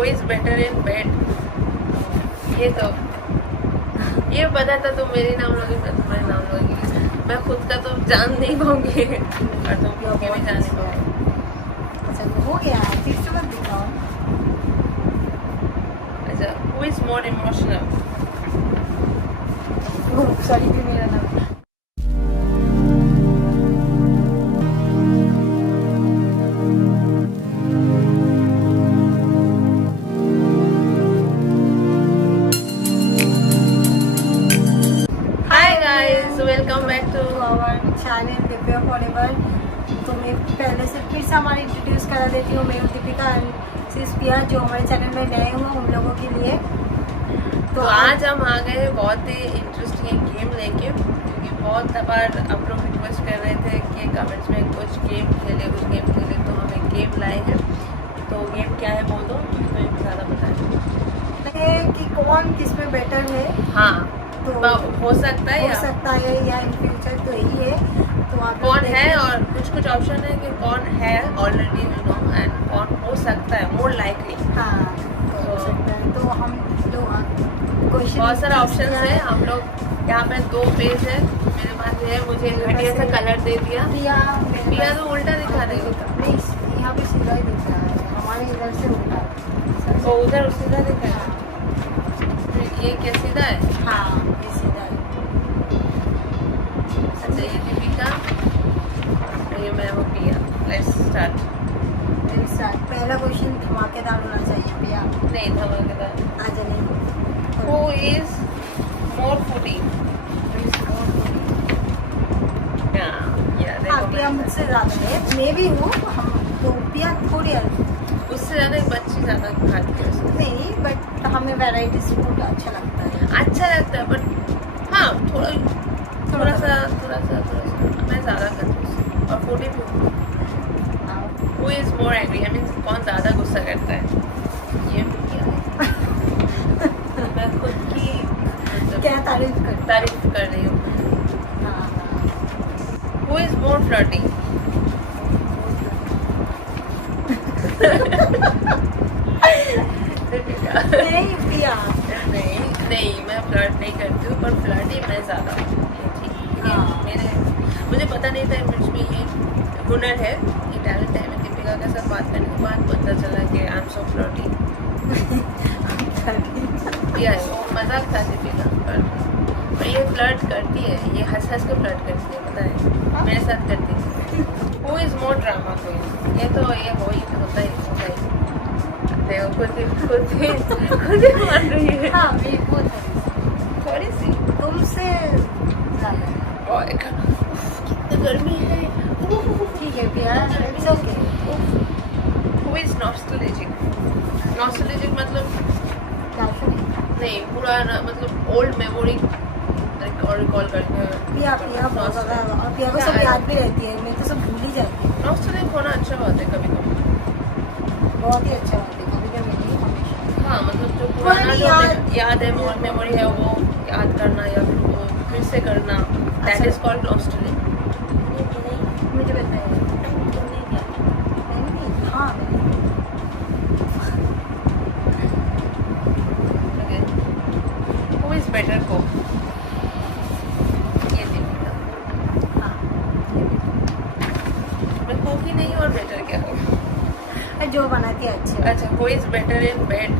Who is better in bed. ये पता था तुम मेरी नाम लोगी, मैं तुम्हारे नाम लोगी। मैं खुद का तो जान नहीं पाऊंगी और तुम लोग भी जान नहीं पाओगे। अच्छा हो गया, फिर से मत दिखाओ। अच्छा, who is more emotional. Sorry भी मेरा नाम। Welcome back to our channel Divya forever. तो मैं पहले से फिर से हमारी इंट्रोड्यूस करा देती हूँ। मैं हूँ दीपिका एंड सिस पिया, जो हमारे चैनल में नए हुए उन लोगों के लिए। तो आज हम आ गए बहुत ही इंटरेस्टिंग गेम लेके, क्योंकि बहुत बार आप लोग रिक्वेस्ट कर रहे थे कि कमेंट्स में कुछ गेम खेले तो हम एक गेम लाए हैं। तो गेम क्या है बोल दो, तो ज़्यादा बताएं कि कौन किस में बेटर है। हाँ, तो हो सकता है या इन फ्यूचर तो यही है। तो आप कौन है, और कुछ ऑप्शन है कि कौन है ऑलरेडी यू नो, एंड कौन हो सकता है मोर लाइकली। हाँ, हो सकता है। तो हम लोग बहुत सारे ऑप्शन है। हम लोग यहाँ पे 2 पेज है मेरे पास है। मुझे घटिया सा कलर दे दिया। पिया तो उल्टा दिखा रही हो। यहाँ पे सीधा ही दिख रहा है, हमारे इधर से उल्टा। तो उधर सीधा दिख रहा है। ये क्या सीधा है? हाँ, ये सीधा है। अच्छा, ये दीपिका, ये मैं वो पिया। Let's start. पहला क्वेश्चन धमाकेदार होना चाहिए पिया। नहीं धमाकेदार। आ जाने। Who is more foodie? पिया मुझसे ज्यादा है, मैं भी हूँ। हम तो पिया थोड़ी उससे ज्यादा एक बच्ची ज्यादा खाती है नहीं, बट हमें वैराइटीज फूड अच्छा लगता है। बट हाँ थोड़ा सा मैं ज्यादा करती हूँ और फूडी भी हूँ। Who is more angry, I mean कौन ज्यादा गुस्सा करता है? ये मैं खुद की क्या तारीफ कर रही हूँ। Who is more flirting? नहीं पिया, नहीं मैं फ्लर्ट नहीं करती हूँ, पर फ्लर्टी मैं ज़्यादा हूँ। मुझे पता नहीं था मुझ में ये हुनर है, ये टैलेंट है। मैं दीपिका के साथ बात करने के बाद पता चला कि आई एम सो फ्लर्टी। मजाक था दीपिका, पर ये फ्लर्ट करती है, ये हंस के फ्लर्ट करती है, पता है मेरे साथ करती है। Who is more drama queen? ये होता ही खुद ही मान रही है। हाँ, मैं बहुत थोड़ी सी तुमसे ज्यादा। कितनी गर्मी है। ठीक है पिया, it's okay. Who is nostalgic? Nostalgic मतलब नहीं पुराना, मतलब ओल्ड मेमोरी रिकॉल करके। पिया बहुत ज्यादा, और पिया को सब याद भी रहती है, मैं तो सब भूल ही जाती हूँ। नॉस्टैल्जिक होना अच्छा बात है कभी कभी, बहुत ही अच्छा बात है कभी कभी नहीं, हमेशा। हाँ मतलब जो पुराना जो याद है, मेमोरी है, वो याद करना या फिर वो फिर से करना, दैट इज कॉल्ड नॉस्टैल्जिक। मुझे बताइए। हाँ, हु इज बेटर कुक? ये दीपिका। हाँ, मैं कुक ही नहीं और बेटर क्या हो? जो बनाती है अच्छी। अच्छा, who is better in bed?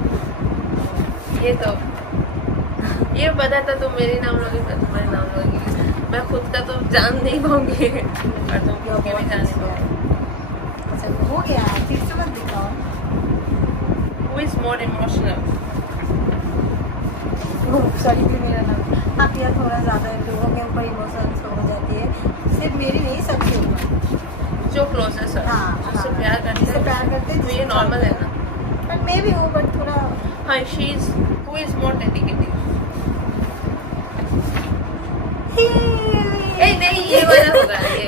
ये पता था तुम मेरी नाम लोगी, मैं तुम्हारे नाम लोगी। मैं खुद का तो जान नहीं पाऊंगी और तुम लोग भी जान नहीं पाओगे। अच्छा हो गया, फिर से मत दिखाओ। Who is more emotional? Sorry भी मेरा नाम। हाँ पिया थोड़ा ज़्यादा लोगों के ऊपर इमोशंस हो जाती है, सिर्फ मेरी नहीं, सबके ऊपर। जो क्लोजेस्ट है, उससे प्यार करते हैं, तो ये नॉर्मल है ना। बट मैं भी हूँ, बट थोड़ा। हाँ, she is who is more dedicated? नहीं ये वाला होगा ये।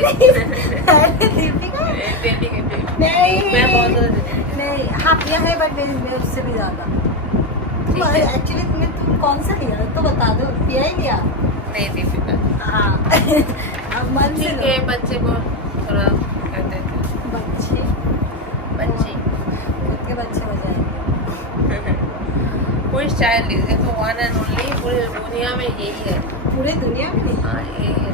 डेडिकेटेड नहीं, मैं बहुत नहीं। हाँ पिया है, बट मैं उससे भी ज़्यादा। एक्चुअली तुम कौन सा लिया तो बता दो। पिया ही लिया? नहीं दीपिका। हाँ। अब मन से ठीक है, बच्चे को थोड़ा करते थे। बच्चे बच्चे खुद के बच्चे हो जाएंगे। हु इज चाइल्ड ये तो वन एंड ओनली पूरी दुनिया में यही है। पूरे दुनिया में नहीं। हाँ यही है।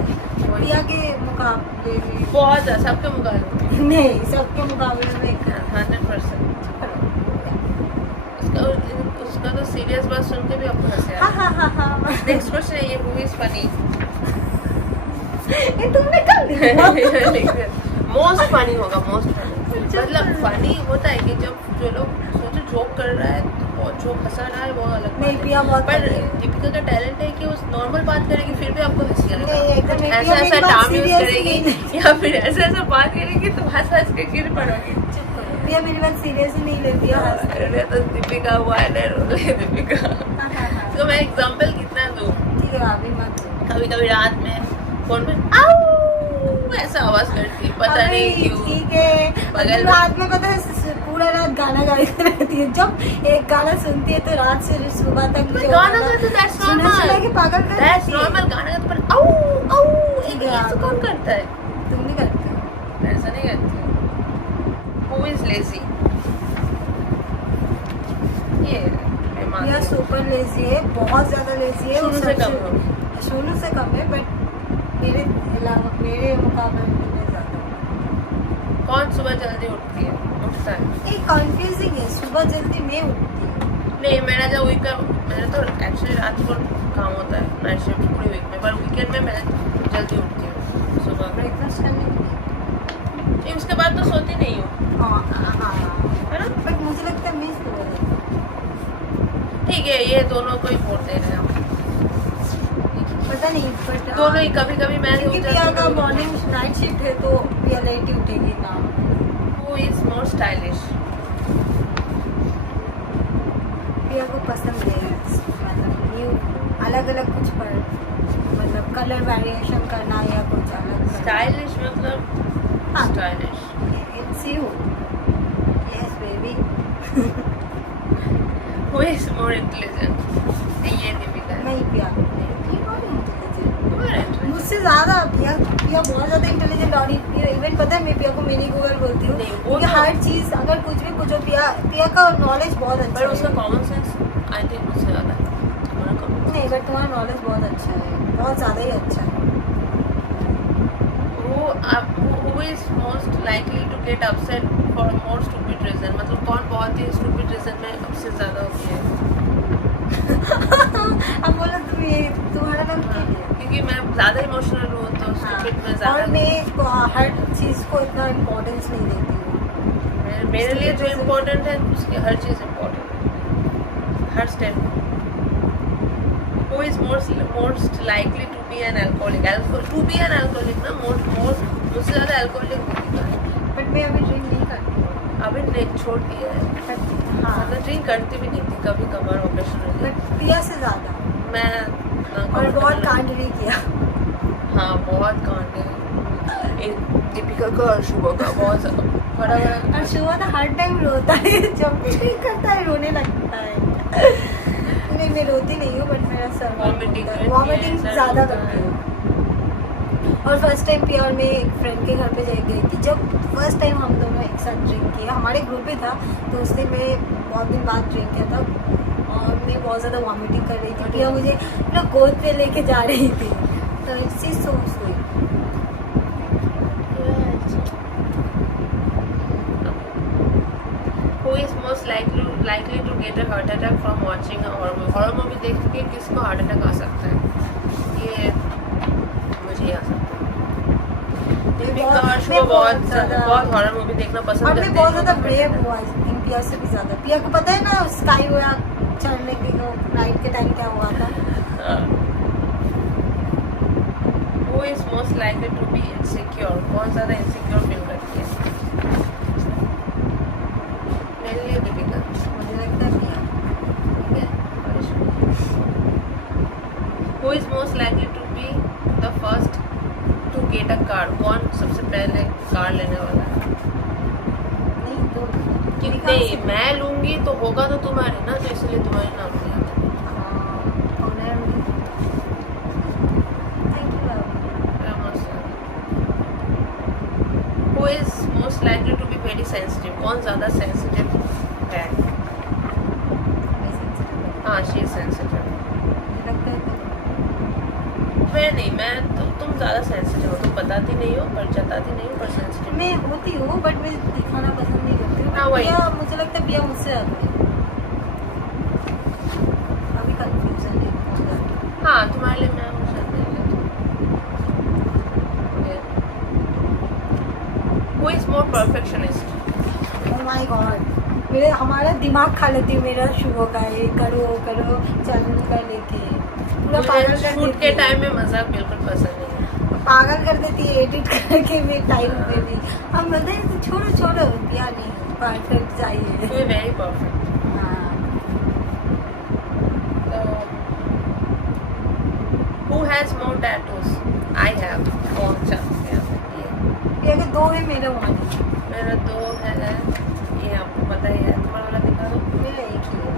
पिया के मुकाबले में बहुत ज़्यादा, सबके मुकाबले में नहीं, सबके मुकाबले में 100%। उसका तो सीरियस बात सुन के भी आपको हंसी आ हाँ हाँ हाँ हाँ नेक्स्ट क्वेश्चन है, ये हु इज फनी? ये तुमने कर लिया। मोस्ट फनी होगा, मोस्ट फनी मतलब फनी होता है कि जब जो लोग सोचो जोक कर रहा है तो बहुत जोक हंसा रहा है वो अलग नहीं, बात पिया बहुत पर funny है। दीपिका का टैलेंट है कि उस नॉर्मल बात करेगी फिर भी आपको हंसी नहीं, एकदम आएगा, नहीं, ऐसा पिया ऐसा मेरी बात टाइम यूज serious करेगी नहीं। या फिर ऐसा ऐसा बात करेगी तो हंस हंस के गिर पड़ोगी। चुप करो, पिया मेरी बात सीरियस ही नहीं लेती है। अरे तो दीपिका हुआ है दीपिका। हाँ हाँ हाँ तो मैं एग्जांपल कितना दूं? ठीक है, अभी मत दो। कभी कभी रात में फोन में आऊ ऐसा आवाज करती है, पता अरे, नहीं क्यों। ठीक है, बगल में रात में पता है पूरा रात गाना गाती रहती है। जब एक गाना सुनती है तो रात से सुबह तक मुझे गाना गाते दैट्स सुना सुना के नॉर्मल, पागल कर दैट्स देती है। नॉर्मल। गाना गाते पर आऊ आऊ ठीक है, ये तो कौन करता है? तुम भी करते हो। ऐसा नहीं करती। Who is lazy? ये मैं मानती पिया हूँ। सुपर लेजी है, बहुत ज्यादा लेजी है। सोनू से कम हो। सोनू से कम है, बट मेरे मुकाबले में मैं ज्यादा हूँ। कौन सुबह जल्दी उठती है? उठता है एक कंफ्यूजिंग है, सुबह जल्दी मैं उठती हूँ। नहीं, मेरा जब मेरा तो एक्चुअली रात को काम होता है नाइट शिफ्ट पूरे वीक में, पर वीकेंड में मैं जल्दी उठती हूँ सुबह। ब्रेकफास्ट करने के लिए। नहीं उसके बाद तो सोती नहीं हूँ, हाँ हाँ, है ना? बट मुझे लगता है मैं सुबह जल्दी उठती ठीक है, ये दोनों को ही वोट दे रहे हैं हम। हूँ। पता नहीं, बट दोनों ही कभी कभी मैं क्योंकि पिया का मॉर्निंग नाइट शिफ्ट है तो पिया लेट ही उठेगी ना। Who is more stylish? पिया को पसंद है मतलब न्यू अलग अलग कुछ पर मतलब कलर वेरिएशन करना या कुछ अलग स्टाइलिश मतलब हाँ। Stylish. It's you. Yes baby. Who is more intelligent? नहीं ये दीपिका है। नहीं पिया, ये बहुत intelligent। More intelligent। मुझसे ज्यादा पिया बहुत ज्यादा इंटेलिजेंट। और इवन पता है मैं पिया को मिनी गूगल बोलती हूँ नहीं, वो क्योंकि तो- हर चीज अगर कुछ भी पूछो पिया का नॉलेज बहुत अच्छा पर है। उसका कॉमन सेंस आई थिंक मुझसे ज़्यादा है। तुम्हारा common नहीं, बट तुम्हारा नॉलेज बहुत अच्छा है, बहुत ज्यादा ही अच्छा है। who is most likely to get upset for more stupid reason? मतलब कौन बहुत ही stupid reason में upset ज़्यादा होती है? अब बोलो तुम ये तुम्हारा नाम क्या है? क्योंकि मैं ज़्यादा इमोशनल हूँ तो stupid में ज़्यादा। और मैं हर चीज को इतना इम्पोर्टेंस नहीं देती हूँ। मेरे लिए जो इम्पोर्टेंट है उसकी हर चीज़ इम्पोर्टेंट है, हर step. Who is most likely to be an alcoholic? To be an alcoholic ना मुझसे ज़्यादा alcoholic दीपिका है। बट मैं अभी ड्रिंक नहीं करती हूँ। अभी ड्रिंक छोड़ दिया है। हाँ, मतलब ड्रिंक करती भी नहीं थी, कभी कभार ओकेशनली। बट पिया से ज्यादा। मैं और बहुत कांड भी किया। हाँ बहुत कांड है दीपिका का और शुभ का बहुत ज़्यादा बड़ा बड़ा। और शुभ तो हर टाइम रोता है, जब भी ड्रिंक करता है रोने लगता है। नहीं, मैं रोती नहीं हूँ, बट मेरा सर वॉमिटिंग ज़्यादा करती हूँ। और फर्स्ट टाइम पिया और मैं एक फ्रेंड के घर पे गई थी। जब फर्स्ट टाइम हम दोनों एक साथ ड्रिंक किया, हमारे ग्रुप भी था तो उस दिन मैं बहुत दिन बाद ड्रिंक किया था और मैं बहुत ज़्यादा वॉमिटिंग कर रही थी। पिया मुझे अपना गोद पे लेके जा रही थी, तो इसी सोच हुई। Who is most likely to get a heart attack from watching a horror movie? Horror movie देख के किसको हार्ट अटैक आ सकता है? ये मुझे आ सकता है। दीपिका और शुभ बहुत हॉरर मूवी देखना पसंद और करते हैं। मैं बहुत ज़्यादा ब्रेव हुआ इन पिया से भी ज़्यादा। पिया को पता है ना स्काई हुआ चढ़ने के नाइट के टाइम क्या हुआ था। Who is most likely to be insecure? कौन ज़्यादा insecure फील करती है? मेरे लिए दीपिका। मुझे लगता है पिया। ठीक है? Who is most likely to be the first to get a car? कौन सबसे पहले कार लेने वाला है? नहीं तो कितने मैं लूंगी तो होगा तो तुम्हारे ना, तो इसलिए तुम्हारे नाम लिया मैंने। Who is most likely to be very sensitive? कौन ज़्यादा सेंसिटिव है? हाँ शी इज सेंसिटिव। लगता है मैं नहीं, मैं तो तुम ज़्यादा सेंसिटिव हो, तुम बताती नहीं हो पर जताती नहीं हो, पर सेंसिटिव मैं होती हूँ बट मैं दिखाना पसंद नहीं करती हूँ। हाँ, वही। बिया, मुझे लगता है बिया मुझसे ज़्यादा है। अभी कंफ्यूजन है। हाँ तुम्हारे लिए मैं हूँ शायद नहीं Who is more perfectionist? Oh my God, मेरे हमारा दिमाग खा लेती है मेरा शुभ का, ये करो वो करो चैनल का लेके पूरा पागल मुझे कर शूट देती के है। टाइम में मजाक बिल्कुल पसंद नहीं है। पागल कर देती है एडिट करके मेरे टाइम पे भी। हम बोलते हैं तो छोड़ो छोड़ो बिया नहीं परफेक्ट You चाहिए। are very perfect. हाँ So, who has more tattoos? I have. Oh, अच्छा, yeah, ये बिया के 2 है, मेरे 1 है। मेरा 2 है, ये आपको पता ही है। तुम्हारा वाला दिखा दो। मेरा 1 ही है।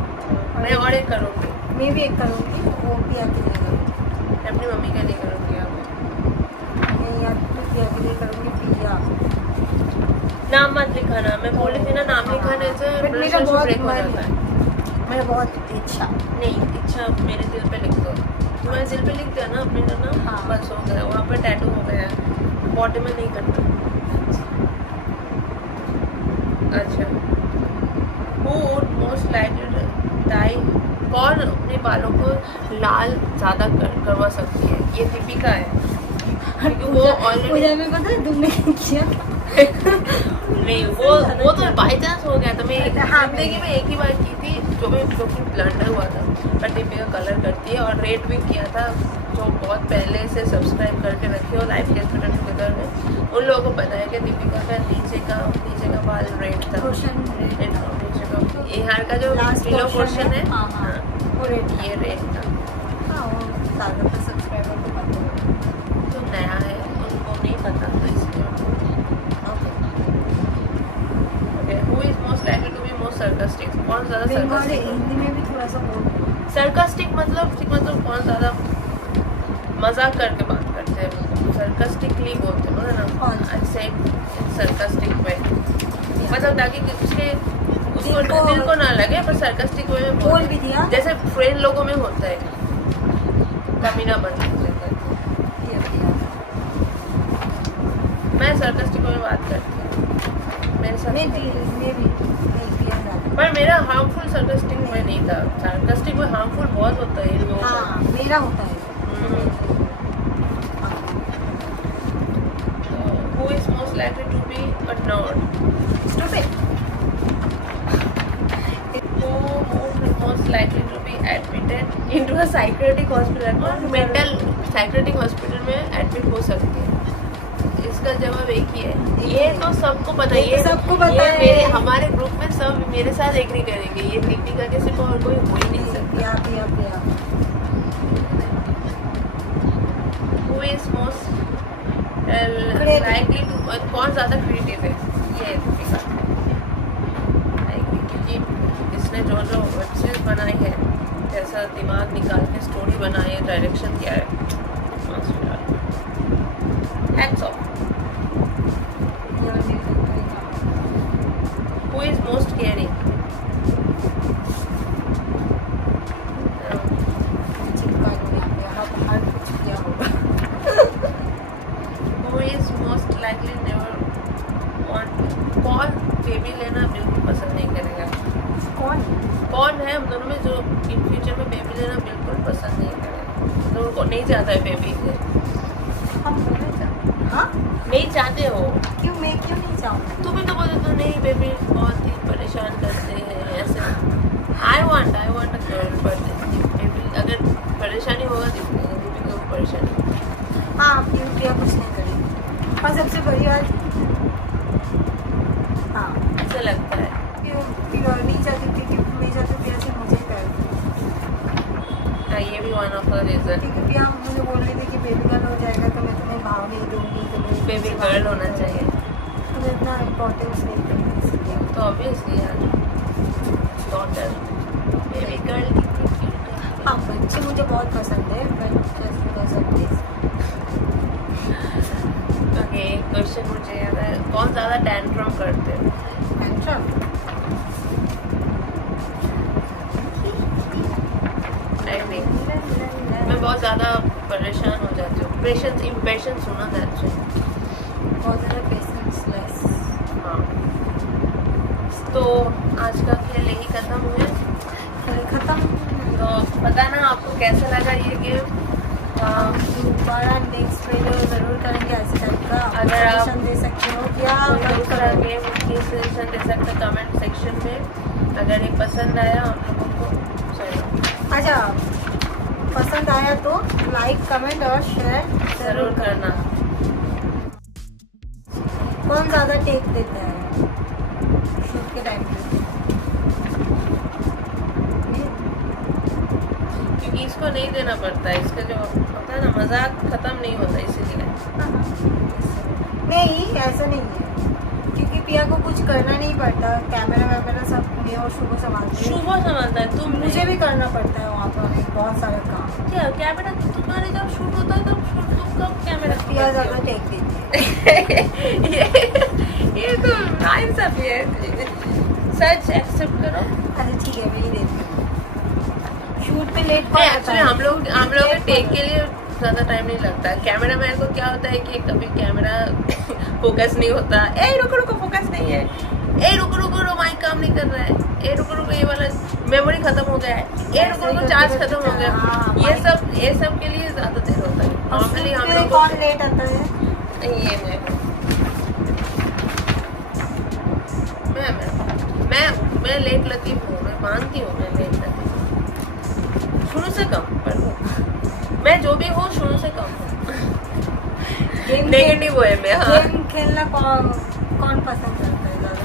मैं और एक करूँगी, मैं भी 1 करूँगी, वो बिया के लिए करूँगी। मैं अपनी मम्मी के लिए करूँगी। आप मैं या तो बिया के लिए करूँगी बिया। नाम मत लिखाना, मैं बोल रही थी ना, नाम लिखाने से बट मेरा relationship बहुत break हो मन जाता है। मेरा बहुत इच्छा। नहीं, इच्छा मेरे दिल पे लिख दो। तुम्हारे दिल पे लिख दिया ना अपने ना, हाँ। बस हो गया, वहाँ पे टैटू हो गया है, बॉडी में नहीं करना। अच्छा, who would most likely to die? कौन अपने बालों को लाल ज़्यादा करवा सकती है? ये दीपिका है, क्योंकि वो ऑलरेडी पूजा में पता है तुमने किया नहीं, वो तो बाई चांस हो गया था। मैं हाँ, जिंदगी में एक ही बार की थी, जो कि ब्लंडर हुआ था। पर दीपिका कलर करती है, और रेट भी किया था, जो बहुत पहले से सब्सक्राइब करके रखे हो लाइफ के ट्विटर टुगेदर में, उन लोगों को पता है कि दीपिका का नीचे का बाल रेड था। पोर्शन रेड था नीचे का, यहाँ का जो Last पिलो portion पोर्शन है, है, हाँ, हाँ, वो रेड था। ये रेड था। हाँ वो ज़्यादातर सब्सक्राइबर को पता है। जो नया है उनको नहीं पता, तो इसलिए okay. Who is most likely to be most sarcastic? कौन ज़्यादा बंगाली sarcastic हो? हिंदी में भी थोड़ा सा बोल। सरकास्टिक मतलब कौन ज़्यादा मजाक करके बात करते हैं, सरकास्टिकली बोलते हैं ना। कौन? ऐसे सरकास्टिक वे, मतलब ताकि उसको दिल को ना लगे, पर सरकास्टिक वे में बोल भी दिया। जैसे फ्रेंड लोगों में होता है, कमीना बन लेते हैं। मैं सरकास्टिक वे में बात करती हूँ मेरे साथ, पर मेरा हार्मफुल सरकास्टिक में नहीं था। सरकास्टिक में हार्मफुल बहुत होता है इन लोगों का। हाँ मेरा होता है। Who is most likely to be a nerd? Stupid. Who would most likely to be admitted into a psychiatric hospital? Mental psychiatric hospital में एडमिट हो सकती है। इसका जवाब एक ही है। ये तो सबको पता है, ये तो सबको पता ये है। मेरे हमारे ग्रुप में सब मेरे साथ एग्री करेंगे। ये दीपिका के सिर्फ और कोई हो ही नहीं सकता। पिया। Who is most likely to कौन ज़्यादा क्रिएटिव है? ये है दीपिका। क्योंकि इसने जो वेब सीरीज बनाई है, जैसा दिमाग निकाल के स्टोरी बनाई है, डायरेक्शन किया है, hats off. Who is most caring? Who is most likely never want? कौन बेबी लेना बिल्कुल पसंद नहीं करेगा? कौन है हम दोनों में जो इन फ्यूचर में बेबी लेना बिल्कुल पसंद नहीं करेगा? तो उनको नहीं चाहता है बेबी, नहीं चाहते हो? क्यों नहीं चाहूँ? तुम्हें तो बोलते तो नहीं, बेबी बहुत ही परेशान करते हैं ऐसे। I want a girl, but baby अगर परेशानी होगा तो बेबी को परेशानी। हाँ प्रिया कुछ नहीं करेगी। और सबसे बड़ी बात, हाँ ऐसा लगता है प्रिया नहीं चाहती थी कि मैं चाहती प्रिया से मुझे प्यार ये भी वन ऑफ द रीजन। क्योंकि प्रिया मुझे बोल रही थी कि बेबी गर्ल हो जाएगा तो मैं तुम्हें भाव नहीं दूंगी, तुम्हें बेबी गर्ल होना चाहिए, तुम्हें इतना इम्पोर्टेंस नहीं देंगे, इसलिए तो ऑब्वियसली यार डॉटर बेबी गर्ल कितनी क्यूट है। हाँ बच्चे मुझे बहुत पसंद है, but just because of this. Okay, एक क्वेश्चन मुझे याद है, कौन ज़्यादा टैंट्रम करते हैं? टैंट्रम ज़्यादा परेशान हो जाती हूँ, पेशेंस इम्पेशेंस होना दैट्स व्हाई। बहुत ज़्यादा पेशेंस लेस। हाँ, तो आज का खेल यही खत्म हुए। खत्म। तो बताना आपको कैसा लगा ये गेम। दोबारा नेक्स्ट वीडियो ज़रूर करेंगे ऐसे टाइप का। अगर आप सजेशन दे सकते हो या दूसरा गेम की सजेशन दे सकते कमेंट सेक्शन में। अगर ये पसंद आया आप लोगों को, सॉरी, अच्छा पसंद आया तो लाइक कमेंट और शेयर जरूर करना। कौन ज़्यादा टेक देता है शूट के टाइम पे? क्योंकि इसको नहीं देना पड़ता है, इसका जो होता है ना मजाक खत्म नहीं होता इसीलिए। नहीं ऐसा नहीं है, क्योंकि पिया को कुछ करना नहीं पड़ता, कैमरा वैमरा सब मैं और शुभ संभालते हैं। शुभ संभालता है, तुम मुझे भी करना पड़ता है वहाँ पर बहुत सारा काम। क्या कैमरा तुम्हारे जब शूट होता है तब शूट तुम कब कैमरा पिया ज़्यादा टेक देती है। ये तो नाइंसाफी है, सच एक्सेप्ट करो। अच्छा ठीक है मैं ही देती हूँ। शूट पे लेट नहीं एक्चुअली हम लोग के टेक के लिए ज़्यादा टाइम नहीं लगता। कैमरा मैन को क्या होता है कि कभी कैमरा फोकस नहीं होता, ए रुको फोकस नहीं है, ए रुको माइक काम नहीं कर रहा है, ए रुको ये वाला मेमोरी खत्म हो गया है, ए रुको चार्ज खत्म हो गया। ये सब के लिए ज़्यादा देर होता है। नॉर्मली हम लोग कौन लेट आता है? ये मैं लेट लतीफ हूँ, मैं मानती हूँ मैं लेट लतीफ शुरू से कम, पर मैं जो भी हूँ शुरू से कम हूँ। नेगेटिव वे में। हाँ, गेम खेलना कौन पसंद करता है ज़्यादा?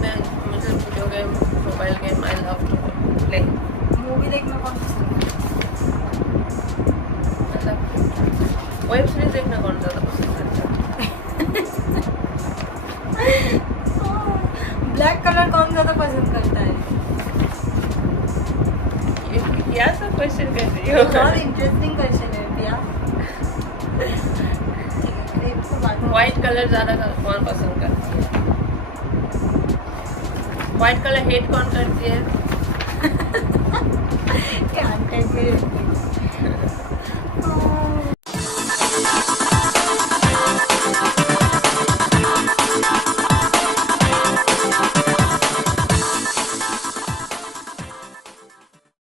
मैं मुझे video game, mobile game I love to play. Movie देखना कौन पसंद है? मतलब वेब सीरीज देखना कौन ज़्यादा पसंद करता है? ब्लैक कलर कौन ज़्यादा पसंद करता है? क्या सब क्वेश्चन कर रही हो? बहुत इंटरेस्टिंग क्वेश्चन है भैया। व्हाइट कलर ज़्यादा कौन पसंद करती है? व्हाइट कलर हेट कौन करती है? क्या